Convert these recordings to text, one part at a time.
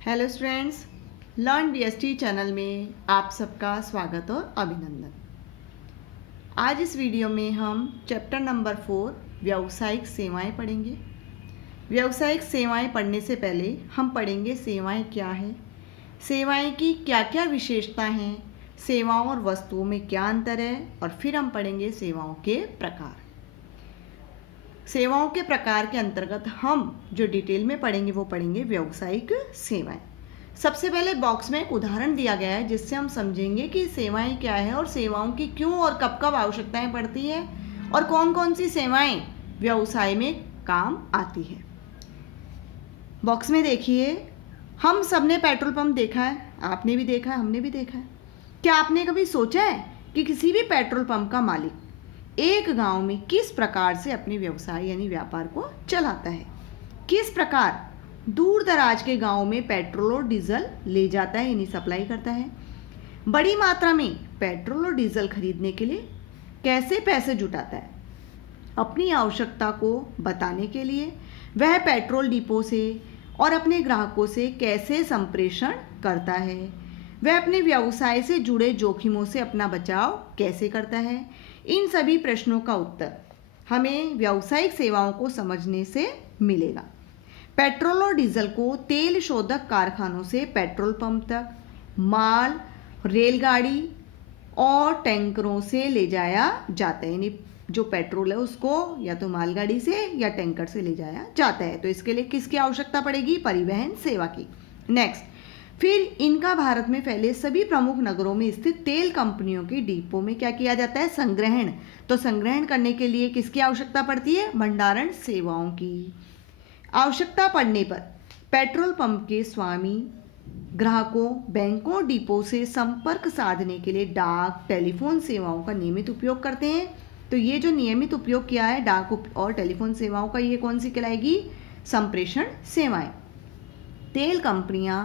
Hello students, learn BST channel में आप सबका स्वागत और अभिनंदन। आज इस वीडियो में हम चैप्टर नंबर 4 व्यावसायिक सेवाएं पढ़ेंगे। व्यावसायिक सेवाएं पढ़ने से पहले हम पढ़ेंगे सेवाएं क्या है, सेवाएं की क्या क्या विशेषताएं हैं, सेवाओं और वस्तुओं में क्या अंतर है, और फिर हम पढ़ेंगे सेवाओं के प्रकार। सेवाओं के प्रकार के अंतर्गत हम जो डिटेल में पढ़ेंगे वो पढ़ेंगे व्यावसायिक सेवाएं। सबसे पहले बॉक्स में एक उदाहरण दिया गया है जिससे हम समझेंगे कि सेवाएं क्या है और सेवाओं की क्यों और कब कब आवश्यकताएं पड़ती है और कौन कौन सी सेवाएं व्यवसाय में काम आती है। बॉक्स में देखिए, हम सबने पेट्रोल पंप देखा है, आपने भी देखा है, हमने भी देखा है। क्या आपने कभी सोचा है कि किसी भी पेट्रोल पंप का मालिक एक गांव में किस प्रकार से अपने व्यवसाय यानी व्यापार को चलाता है, किस प्रकार दूर दराज के गांव में पेट्रोल और डीजल ले जाता है यानी सप्लाई करता है, बड़ी मात्रा में पेट्रोल और डीजल खरीदने के लिए कैसे पैसे जुटाता है, अपनी आवश्यकता को बताने के लिए वह पेट्रोल डिपो से और अपने ग्राहकों से कैसे संप्रेषण करता है, वह अपने व्यवसाय से जुड़े जोखिमों से अपना बचाव कैसे करता है। इन सभी प्रश्नों का उत्तर हमें व्यावसायिक सेवाओं को समझने से मिलेगा। पेट्रोल और डीजल को तेल शोधक कारखानों से पेट्रोल पंप तक माल, रेलगाड़ी और टैंकरों से ले जाया जाता है, यानी जो पेट्रोल है उसको या तो मालगाड़ी से या टैंकर से ले जाया जाता है। तो इसके लिए किसकी आवश्यकता पड़ेगी? परिवहन सेवा की। नेक्स्ट, फिर इनका भारत में फैले सभी प्रमुख नगरों में स्थित तेल कंपनियों के डिपो में क्या किया जाता है? संग्रहण। तो संग्रहण करने के लिए किसकी आवश्यकता पड़ती है? भंडारण सेवाओं की। आवश्यकता पड़ने पर पेट्रोल पंप के स्वामी ग्राहकों, बैंकों, डिपो से संपर्क साधने के लिए डाक, टेलीफोन सेवाओं का नियमित उपयोग करते हैं। तो ये जो नियमित उपयोग किया है डाक और टेलीफोन सेवाओं का, ये कौन सी कहलाएगी? संप्रेषण सेवाएं। तेल कंपनियां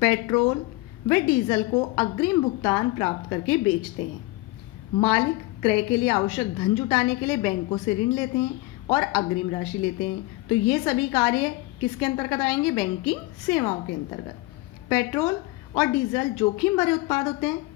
पेट्रोल व डीजल को अग्रिम भुगतान प्राप्त करके बेचते हैं। मालिक क्रय के लिए आवश्यक धन जुटाने के लिए बैंकों से ऋण लेते हैं और अग्रिम राशि लेते हैं। तो ये सभी कार्य किसके अंतर्गत आएंगे? बैंकिंग सेवाओं के अंतर्गत। पेट्रोल और डीजल जोखिम भरे उत्पाद होते हैं।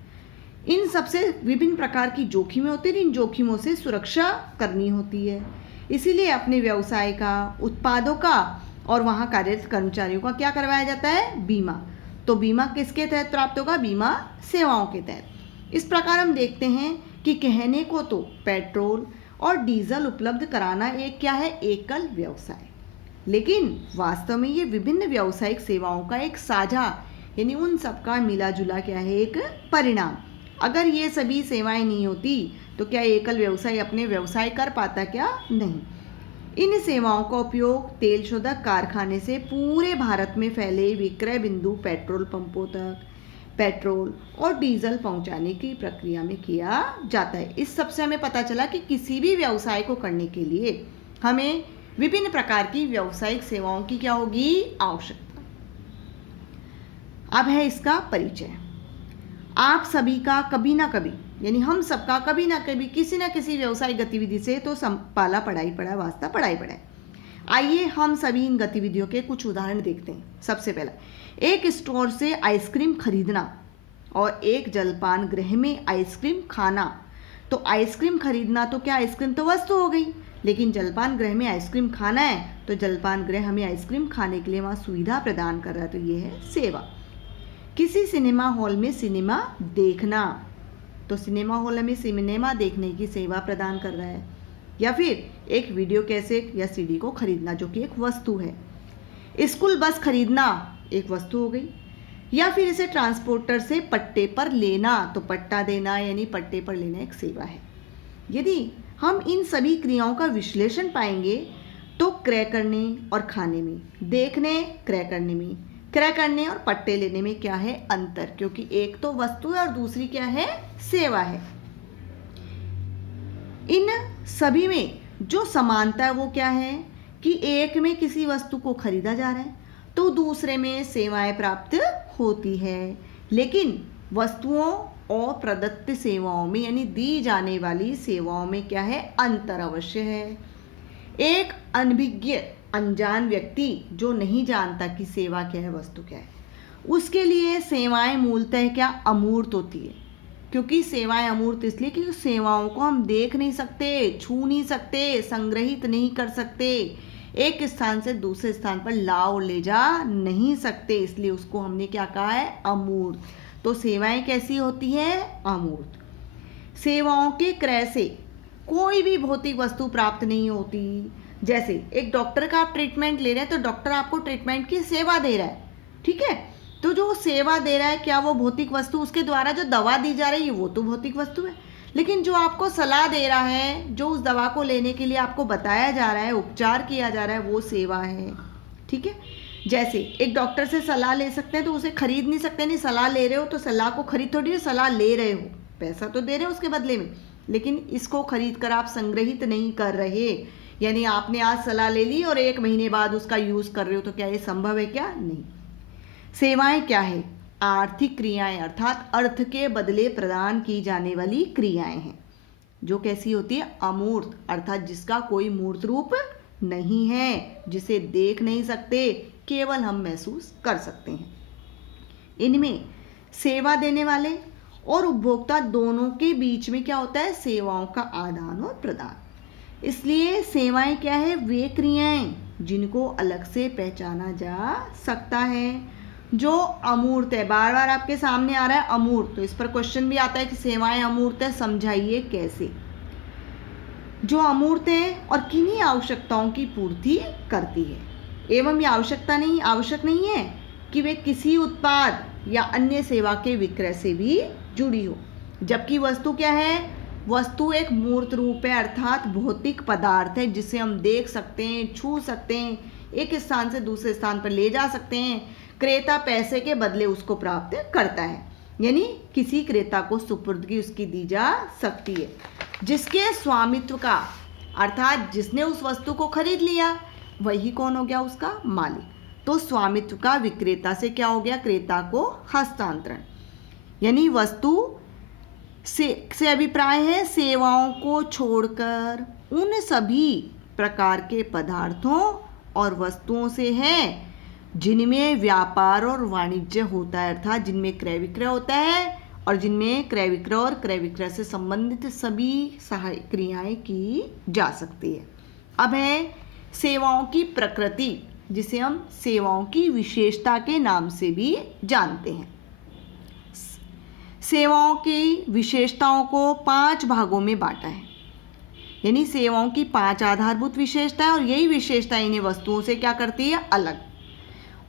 इन सबसे विभिन्न प्रकार की जोखिमें होती हैं, इन जोखिमों से सुरक्षा करनी होती है। इसीलिए अपने व्यवसाय का, उत्पादों का और वहाँ कार्यरत कर्मचारियों का क्या करवाया जाता है? बीमा। तो बीमा किसके तहत प्राप्त होगा? बीमा सेवाओं के तहत। इस प्रकार हम देखते हैं कि कहने को तो पेट्रोल और डीजल उपलब्ध कराना एक क्या है? एकल व्यवसाय, लेकिन वास्तव में ये विभिन्न व्यावसायिक सेवाओं का एक साझा यानी उन सबका मिला जुला क्या है? एक परिणाम। अगर ये सभी सेवाएं नहीं होती तो क्या एकल व्यवसाय अपने व्यवसाय कर पाता? क्या नहीं। इन सेवाओं का उपयोग तेल शोधक कारखाने से पूरे भारत में फैले विक्रय बिंदु पेट्रोल पंपों तक पेट्रोल और डीजल पहुंचाने की प्रक्रिया में किया जाता है। इस सबसे हमें पता चला कि किसी भी व्यवसाय को करने के लिए हमें विभिन्न प्रकार की व्यावसायिक सेवाओं की क्या होगी? आवश्यकता। अब है इसका परिचय। आप सभी का कभी ना कभी यानी हम सबका कभी ना कभी किसी ना किसी व्यवसायिक गतिविधि से तो पाला पढ़ाई पड़ा, वास्ता पढ़ाई पड़ा है। आइए हम सभी इन गतिविधियों के कुछ उदाहरण देखते हैं। सबसे पहला, एक स्टोर से आइसक्रीम खरीदना और एक जलपान गृह में आइसक्रीम खाना। तो आइसक्रीम खरीदना तो क्या, आइसक्रीम तो वस्तु हो गई, लेकिन जलपान गृह में आइसक्रीम खाना है तो जलपान गृह हमें आइसक्रीम खाने के लिए वहाँ सुविधा प्रदान कर रहा है, तो ये है सेवा। किसी सिनेमा हॉल में सिनेमा देखना, तो सिनेमा हॉल हमें सिनेमा देखने की सेवा प्रदान कर रहा है। या फिर एक वीडियो कैसेट या सीडी को खरीदना जो कि एक वस्तु है। स्कूल बस खरीदना एक वस्तु हो गई। या फिर इसे ट्रांसपोर्टर से पट्टे पर लेना, तो पट्टा देना यानी पट्टे पर लेना एक सेवा है। यदि हम इन सभी क्रियाओं का विश्लेषण पाएंगे तो क्रय करने और खाने में, देखने क्रय करने में, क्रय करने और पट्टे लेने में क्या है? अंतर, क्योंकि एक तो वस्तु है और दूसरी क्या है? सेवा है। इन सभी में जो समानता है वो क्या है कि एक में किसी वस्तु को खरीदा जा रहा है तो दूसरे में सेवाएं प्राप्त होती है, लेकिन वस्तुओं और प्रदत्त सेवाओं में यानी दी जाने वाली सेवाओं में क्या है? अंतर अवश्य है। एक अनभिज्ञ अनजान व्यक्ति जो नहीं जानता कि सेवा क्या है, वस्तु क्या है, उसके लिए सेवाएं मूलतः क्या अमूर्त होती है, क्योंकि सेवाएं अमूर्त इसलिए कि सेवाओं को हम देख नहीं सकते, छू नहीं सकते, संग्रहित नहीं कर सकते, एक स्थान से दूसरे स्थान पर ला और ले जा नहीं सकते, इसलिए उसको हमने क्या कहा है, अमूर्त। तो सेवाएं कैसी होती है, अमूर्त। सेवाओं के क्रय से कोई भी भौतिक वस्तु प्राप्त नहीं होती। जैसे एक डॉक्टर का आप ट्रीटमेंट ले रहे हैं तो डॉक्टर आपको ट्रीटमेंट की सेवा दे रहा है, ठीक है, तो जो सेवा दे रहा है क्या वो भौतिक वस्तु, उसके द्वारा जो दवा दी जा रही है वो तो भौतिक वस्तु है, लेकिन जो आपको सलाह दे रहा है, जो उस दवा को लेने के लिए आपको बताया जा रहा है, उपचार किया जा रहा है, वो सेवा है, ठीक है। जैसे एक डॉक्टर से सलाह ले सकते हैं तो उसे खरीद नहीं सकते, नहीं सलाह ले रहे हो तो सलाह को खरीद थोड़ी, सलाह ले रहे हो, पैसा तो दे रहे हो उसके बदले में, लेकिन इसको खरीद कर आप संग्रहित नहीं कर रहे, यानी आपने आज सलाह ले ली और 1 महीने बाद उसका यूज कर रहे हो, तो क्या ये संभव है, क्या नहीं। सेवाएं क्या है, आर्थिक क्रियाएं, अर्थात अर्थ के बदले प्रदान की जाने वाली क्रियाएं हैं, जो कैसी होती है, अमूर्त, अर्थात जिसका कोई मूर्त रूप नहीं है, जिसे देख नहीं सकते, केवल हम महसूस कर सकते हैं। इनमें सेवा देने वाले और उपभोक्ता दोनों के बीच में क्या होता है, सेवाओं का आदान और प्रदान। इसलिए सेवाएं क्या है, वे क्रियाएं जिनको अलग से पहचाना जा सकता है, जो अमूर्त है। बार बार आपके सामने आ रहा है अमूर्त, तो इस पर क्वेश्चन भी आता है कि सेवाएं अमूर्त है, समझाइए कैसे। जो अमूर्त है और किन्हीं आवश्यकताओं की पूर्ति करती है, एवं ये आवश्यक नहीं है कि वे किसी उत्पाद या अन्य सेवा के विक्रय से भी जुड़ी हो, जबकि वस्तु क्या है, वस्तु एक मूर्त रूप है, अर्थात भौतिक पदार्थ है, जिसे हम देख सकते हैं, छू सकते हैं, एक स्थान से दूसरे स्थान पर ले जा सकते हैं, क्रेता पैसे के बदले उसको प्राप्त करता है, यानी किसी क्रेता को सुपुर्दगी उसकी दी जा सकती है, जिसके स्वामित्व का, अर्थात जिसने उस वस्तु को खरीद लिया वही कौन हो गया, उसका मालिक। तो स्वामित्व का विक्रेता से क्या हो गया, क्रेता को हस्तांतरण, यानी वस्तु से अभिप्राय है सेवाओं को छोड़कर उन सभी प्रकार के पदार्थों और वस्तुओं से है जिनमें व्यापार और वाणिज्य होता है, अर्थात जिनमें क्रय विक्रय होता है और जिनमें क्रय विक्रय और क्रय विक्रय से संबंधित सभी सहायक क्रियाएं की जा सकती है। अब है सेवाओं की प्रकृति, जिसे हम सेवाओं की विशेषता के नाम से भी जानते हैं। सेवाओं की विशेषताओं को 5 भागों में बांटा है, यानी सेवाओं की 5 आधारभूत विशेषता है और यही विशेषता इन्हें वस्तुओं से क्या करती है, अलग,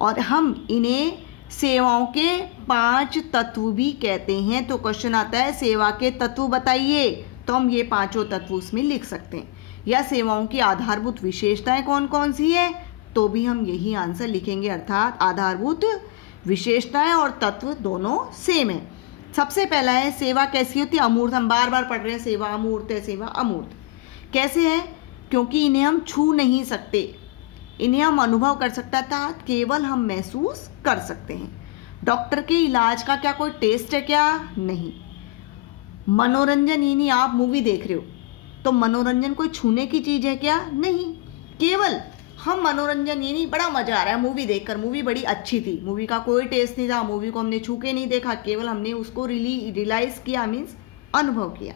और हम इन्हें सेवाओं के 5 तत्व भी कहते हैं। तो क्वेश्चन आता है सेवा के तत्व बताइए, तो हम ये 5 तत्व उसमें लिख सकते हैं, या सेवाओं की आधारभूत विशेषताएं कौन कौन सी है, तो भी हम यही आंसर लिखेंगे, अर्थात आधारभूत विशेषताएं और तत्व दोनों सेम है। सबसे पहला है सेवा कैसी होती है, अमूर्त। हम बार बार पढ़ रहे हैं सेवा अमूर्त है, सेवा अमूर्त कैसे है, क्योंकि इन्हें हम छू नहीं सकते, इन्हें हम अनुभव कर सकता था, केवल हम महसूस कर सकते हैं। डॉक्टर के इलाज का क्या कोई टेस्ट है क्या, नहीं। मनोरंजन, यानी आप मूवी देख रहे हो तो मनोरंजन कोई छूने की चीज़ है क्या, नहीं। केवल हम मनोरंजन, यानी बड़ा मजा आ रहा है मूवी देखकर, मूवी बड़ी अच्छी थी, मूवी का कोई टेस्ट नहीं था, मूवी को हमने छू के नहीं देखा, केवल हमने उसको रियलाइज किया, मीन्स अनुभव किया।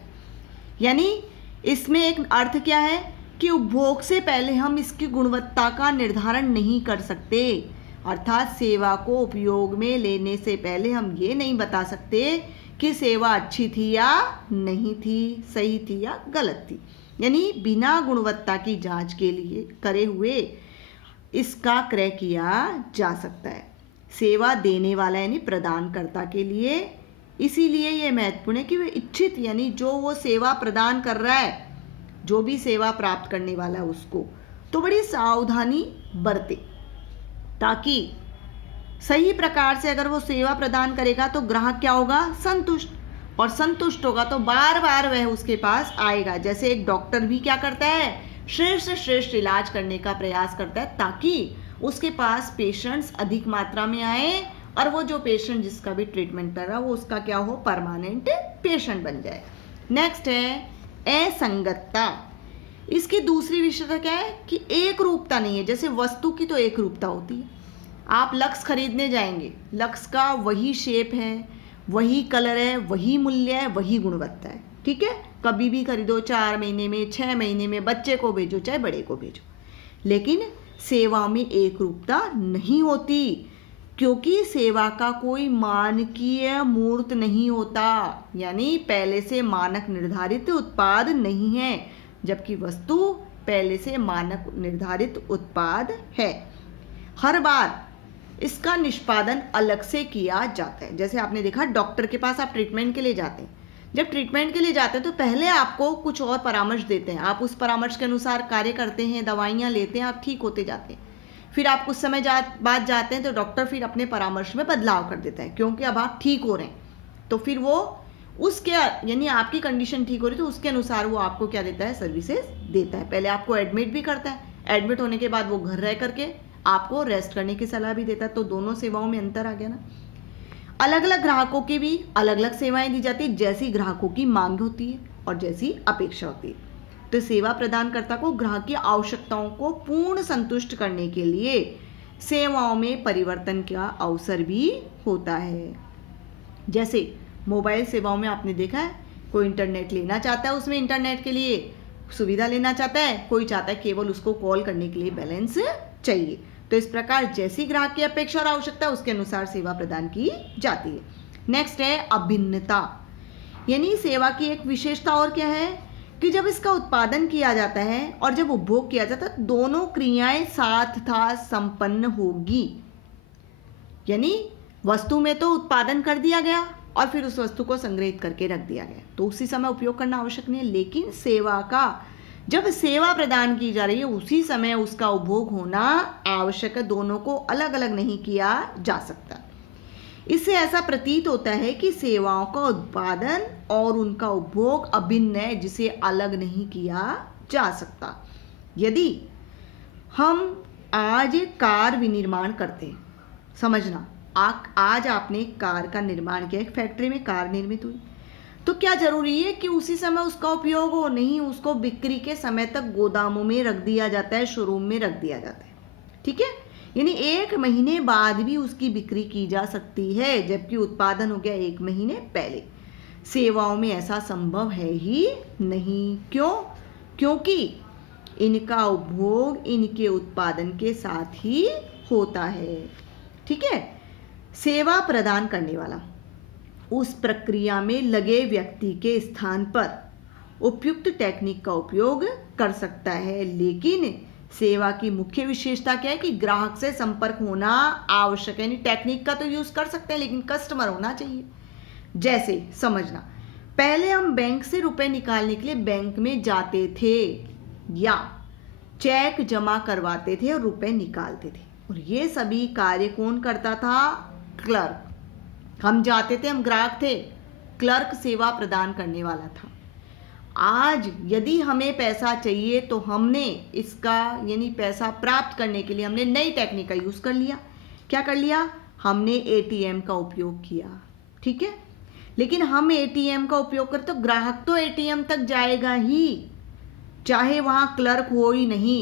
यानी इसमें एक अर्थ क्या है कि उपभोग से पहले हम इसकी गुणवत्ता का निर्धारण नहीं कर सकते, अर्थात सेवा को उपयोग में लेने से पहले हम ये नहीं बता सकते कि सेवा अच्छी थी या नहीं थी, सही थी या गलत थी। यानी बिना गुणवत्ता की जांच के लिए करे हुए इसका क्रय किया जा सकता है सेवा देने वाला यानी प्रदानकर्ता के लिए। इसीलिए ये महत्वपूर्ण है कि वे इच्छित, यानी जो वो सेवा प्रदान कर रहा है, जो भी सेवा प्राप्त करने वाला है उसको तो बड़ी सावधानी बरते, ताकि सही प्रकार से अगर वो सेवा प्रदान करेगा तो ग्राहक क्या होगा, संतुष्ट, और संतुष्ट होगा तो बार बार वह उसके पास आएगा। जैसे एक डॉक्टर भी क्या करता है, श्रेष्ठ से श्रेष्ठ इलाज करने का प्रयास करता है ताकि उसके पास पेशेंट्स अधिक मात्रा में आए और वो जो पेशेंट जिसका भी ट्रीटमेंट कर रहा है वो उसका क्या हो, परमानेंट पेशेंट बन जाए। नेक्स्ट है असंगतता। इसकी दूसरी विशेषता क्या है कि एक रूपता नहीं है। जैसे वस्तु की तो एक रूपता होती है, आप लक्स खरीदने जाएंगे, लक्स का वही शेप है, वही कलर है, वही मूल्य है, वही गुणवत्ता है, ठीक है। कभी भी खरीदो, 4 महीने में, 6 महीने में, बच्चे को भेजो चाहे बड़े को भेजो। लेकिन सेवा में एक रूपता नहीं होती, क्योंकि सेवा का कोई मानकीय मूर्त नहीं होता, यानी पहले से मानक निर्धारित उत्पाद नहीं है, जबकि वस्तु पहले से मानक निर्धारित उत्पाद है। हर बार इसका निष्पादन अलग से किया जाता है। जैसे आपने देखा, डॉक्टर के पास आप ट्रीटमेंट के लिए जाते हैं, जब ट्रीटमेंट के लिए जाते हैं तो पहले आपको कुछ और परामर्श देते हैं, आप उस परामर्श के अनुसार कार्य करते हैं, दवाइयाँ लेते हैं, आप ठीक होते जाते हैं। फिर आप कुछ समय बाद जाते हैं तो डॉक्टर फिर अपने परामर्श में बदलाव कर देता है, क्योंकि अब आप ठीक हो रहे हैं, तो फिर वो उसके यानी आपकी कंडीशन ठीक हो रही है तो उसके अनुसार वो आपको क्या देता है, सर्विसेज देता है। पहले आपको एडमिट भी करता है, एडमिट होने के बाद वो घर रह करके आपको रेस्ट करने की सलाह भी देता है। तो दोनों सेवाओं में अंतर आ गया ना। अलग अलग ग्राहकों की भी अलग अलग सेवाएं दी जाती है, जैसी ग्राहकों की मांग होती है और जैसी अपेक्षा होती है। तो सेवा प्रदानकर्ता को ग्राहक की आवश्यकताओं को पूर्ण संतुष्ट करने के लिए सेवाओं में परिवर्तन का अवसर भी होता है। जैसे मोबाइल सेवाओं में आपने देखा है, कोई इंटरनेट लेना चाहता है, उसमें इंटरनेट के लिए सुविधा लेना चाहता है, कोई चाहता है केवल उसको कॉल करने के लिए बैलेंस चाहिए। तो इस प्रकार जैसी ग्राहक की अपेक्षा और आवश्यकता उसके अनुसार सेवा प्रदान की जाती है। नेक्स्ट है अभिन्नता, यानी सेवा की एक विशेषता और क्या है कि जब इसका उत्पादन किया जाता है और जब उपभोग किया जाता है, दोनों क्रियाएं साथ साथ संपन्न होगी। यानी वस्तु में तो उत्पादन कर दिया गया और फिर उस वस्तु को संग्रहित करके रख दिया गया, तो उसी समय उपयोग करना आवश्यक नहीं है। लेकिन सेवा का जब सेवा प्रदान की जा रही है उसी समय उसका उपभोग होना आवश्यक है, दोनों को अलग अलग नहीं किया जा सकता। इससे ऐसा प्रतीत होता है कि सेवाओं का उत्पादन और उनका उपभोग अभिन्न है, जिसे अलग नहीं किया जा सकता। यदि हम आज कार विनिर्माण करते हैं, समझना आज आपने कार का निर्माण किया, एक फैक्ट्री में कार निर्मित हुई, तो क्या जरूरी है कि उसी समय उसका उपयोग हो? नहीं, उसको बिक्री के समय तक गोदामों में रख दिया जाता है, शोरूम में रख दिया जाता है, ठीक है। यानी 1 महीने बाद भी उसकी बिक्री की जा सकती है, जबकि उत्पादन हो गया 1 महीने पहले। सेवाओं में ऐसा संभव है ही नहीं। क्यों? क्योंकि इनका उपभोग इनके उत्पादन के साथ ही होता है, ठीक है। सेवा प्रदान करने वाला उस प्रक्रिया में लगे व्यक्ति के स्थान पर उपयुक्त टेक्निक का उपयोग कर सकता है, लेकिन सेवा की मुख्य विशेषता क्या है कि ग्राहक से संपर्क होना आवश्यक है। यानी टेक्निक का तो यूज कर सकते हैं, लेकिन कस्टमर होना चाहिए। जैसे समझना, पहले हम बैंक से रुपए निकालने के लिए बैंक में जाते थे या चेक जमा करवाते थे और रुपए निकालते थे, और ये सभी कार्य कौन करता था? क्लर्क। हम जाते थे, हम ग्राहक थे, क्लर्क सेवा प्रदान करने वाला था। आज यदि हमें पैसा चाहिए तो हमने इसका यानी पैसा प्राप्त करने के लिए हमने नई टेक्निक का यूज कर लिया। क्या कर लिया? हमने एटीएम का उपयोग किया, ठीक है। लेकिन हम एटीएम का उपयोग करते तो ग्राहक तो एटीएम तक जाएगा ही, चाहे वहां क्लर्क हो ही नहीं।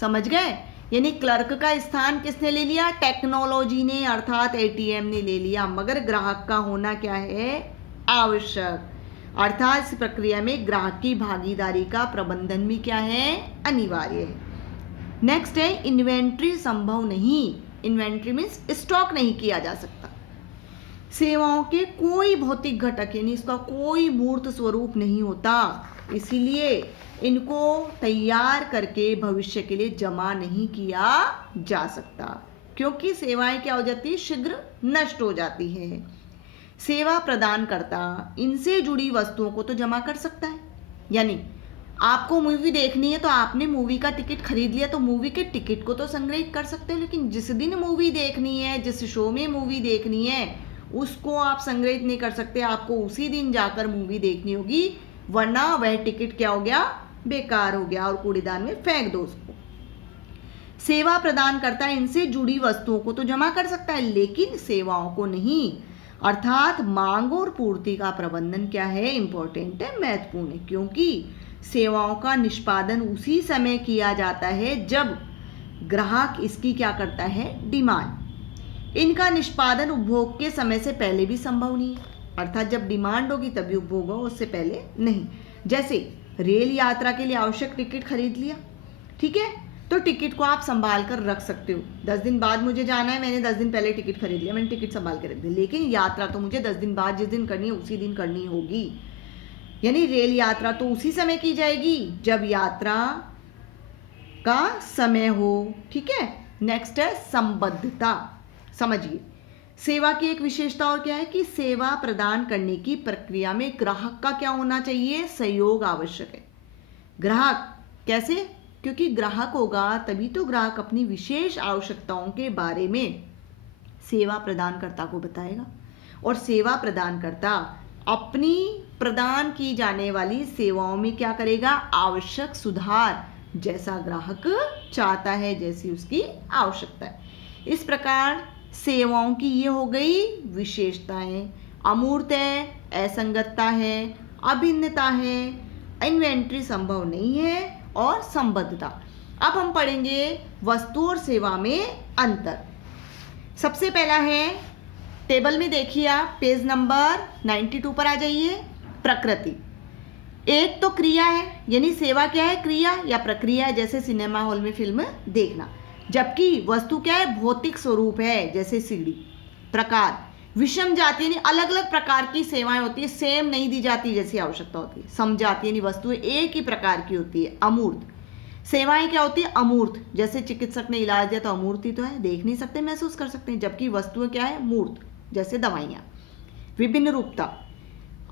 समझ गए? यानी क्लर्क का स्थान किसने ले लिया? टेक्नोलॉजी ने, अर्थात एटीएम ने ले लिया। मगर ग्राहक का होना क्या है? आवश्यक। अर्थात इस प्रक्रिया में ग्राहक की भागीदारी का प्रबंधन भी क्या है? अनिवार्य है। नेक्स्ट है इन्वेंट्री संभव नहीं। इन्वेंट्री मीन्स स्टॉक नहीं किया जा सकता। सेवाओं के कोई भौतिक घटक यानी इसका कोई मूर्त स्वरूप नहीं होता, इसीलिए इनको तैयार करके भविष्य के लिए जमा नहीं किया जा सकता, क्योंकि सेवाएं क्या हो जाती है? शीघ्र नष्ट हो जाती है। सेवा प्रदान करता इनसे जुड़ी वस्तुओं को तो जमा कर सकता है। यानी आपको मूवी देखनी है तो आपने मूवी का टिकट खरीद लिया, तो मूवी के टिकट को तो संग्रहित कर सकते हो, लेकिन जिस दिन मूवी देखनी है, जिस शो में मूवी देखनी है, उसको आप संग्रहित नहीं कर सकते। आपको उसी दिन जाकर मूवी देखनी होगी, वरना वह टिकट क्या हो गया? बेकार हो गया और कूड़ेदान में फेंक दो उसको। सेवा प्रदान करता है इनसे जुड़ी वस्तुओं को तो जमा कर सकता है, लेकिन सेवाओं को नहीं। अर्थात मांग और पूर्ति का प्रबंधन क्या है? इंपॉर्टेंट है, महत्वपूर्ण है, क्योंकि सेवाओं का निष्पादन उसी समय किया जाता है जब ग्राहक इसकी क्या करता है, डिमांड। इनका निष्पादन उपभोग के समय से पहले भी संभव नहीं है, अर्थात जब डिमांड होगी तभी उपभोग होगा, उससे पहले नहीं। जैसे रेल यात्रा के लिए आवश्यक टिकट खरीद लिया, ठीक है, तो टिकट को आप संभाल कर रख सकते हो। 10 दिन बाद मुझे जाना है, मैंने 10 दिन पहले टिकट खरीद लिया, मैंने टिकट संभाल के रख दिया, लेकिन यात्रा तो मुझे 10 दिन बाद जिस दिन करनी है उसी दिन करनी होगी। यानी रेल यात्रा तो उसी समय की जाएगी जब यात्रा का समय हो, ठीक है। नेक्स्ट है संबद्धता। समझिए, सेवा की एक विशेषता और क्या है कि सेवा प्रदान करने की प्रक्रिया में ग्राहक का क्या होना चाहिए, सहयोग आवश्यक है। ग्राहक कैसे, क्योंकि ग्राहक होगा तभी तो ग्राहक अपनी विशेष आवश्यकताओं के बारे में सेवा प्रदानकर्ता को बताएगा, और सेवा प्रदानकर्ता अपनी प्रदान की जाने वाली सेवाओं में क्या करेगा, आवश्यक सुधार, जैसा ग्राहक चाहता है, जैसी उसकी आवश्यकता है। इस प्रकार सेवाओं की ये हो गई विशेषताएं। अमूर्त है, असंगतता है, अभिन्नता है, इन्वेंट्री संभव नहीं है, और संबद्धता। अब हम पढ़ेंगे वस्तु और सेवा में अंतर। सबसे पहला है, टेबल में देखिए आप, पेज नंबर 92 पर आ जाइए, प्रकृति। एक तो क्रिया है, यानी सेवा क्या है, क्रिया या प्रक्रिया है, जैसे सिनेमा हॉल में फिल्म देखना। जबकि वस्तु क्या है, भौतिक स्वरूप है, जैसे सीढ़ी। प्रकार, विषम जाति यानी अलग अलग प्रकार की सेवाएं होती है, सेम नहीं दी जाती जैसी आवश्यकता होती है। सम जाति यानी वस्तुएं एक ही प्रकार की होती है। अमूर्त सेवाएं क्या होती है, अमूर्त, जैसे चिकित्सक ने इलाज दिया तो अमूर्त ही तो है, देख नहीं सकते, महसूस कर सकते हैं। जबकि वस्तुएं क्या है, मूर्त, जैसे दवाइयाँ। विभिन्न रूपता,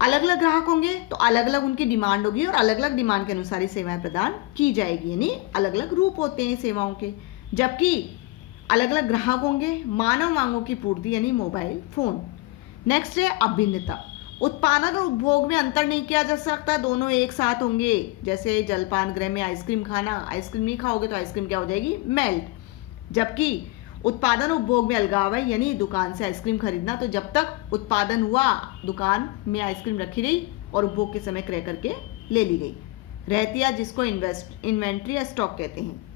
अलग अलग ग्राहक होंगे तो अलग अलग उनकी डिमांड होगी, और अलग अलग डिमांड के अनुसार ही सेवाएं प्रदान की जाएगी, यानी अलग अलग रूप होते हैं सेवाओं के। जबकि अलग अलग ग्राहक होंगे, मानव मांगों की पूर्ति, यानी मोबाइल फोन। नेक्स्ट है अभिन्नता। उत्पादन और उपभोग में अंतर नहीं किया जा सकता, दोनों एक साथ होंगे। जैसे जलपान गृह में आइसक्रीम खाना, आइसक्रीम नहीं खाओगे तो आइसक्रीम क्या हो जाएगी, मेल्ट। जबकि उत्पादन उपभोग में अलगाव है, यानी दुकान से आइसक्रीम खरीदना, तो जब तक उत्पादन हुआ दुकान में आइसक्रीम रखी रही और उपभोग के समय क्रय करके ले ली गई, रहती है, जिसको इन्वेंट्री या स्टॉक कहते हैं।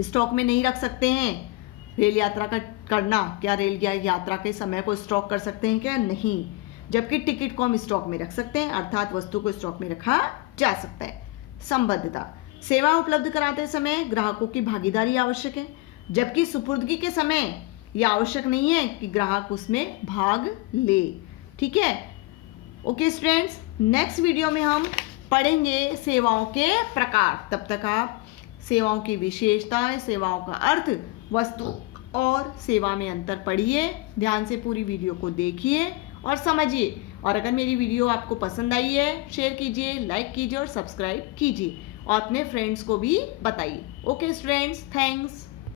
स्टॉक में नहीं रख सकते हैं। रेल यात्रा का करना, क्या रेल यात्रा के समय को स्टॉक कर सकते हैं क्या, नहीं। जबकि टिकट को हम स्टॉक में रख सकते हैं, अर्थात वस्तु को स्टॉक में रखा जा सकता है। संबद्धता, सेवा उपलब्ध कराते समय ग्राहकों की भागीदारी आवश्यक है, जबकि सुपुर्दगी के समय यह आवश्यक नहीं है कि ग्राहक उसमें भाग ले, ठीक है। ओके स्टूडेंट्स, नेक्स्ट वीडियो में हम पढ़ेंगे सेवाओं के प्रकार। तब तक आप सेवाओं की विशेषताएं, सेवाओं का अर्थ, वस्तु और सेवा में अंतर पढ़िए। ध्यान से पूरी वीडियो को देखिए और समझिए। और अगर मेरी वीडियो आपको पसंद आई है, शेयर कीजिए, लाइक कीजिए और सब्सक्राइब कीजिए, और अपने फ्रेंड्स को भी बताइए। Okay students, thanks.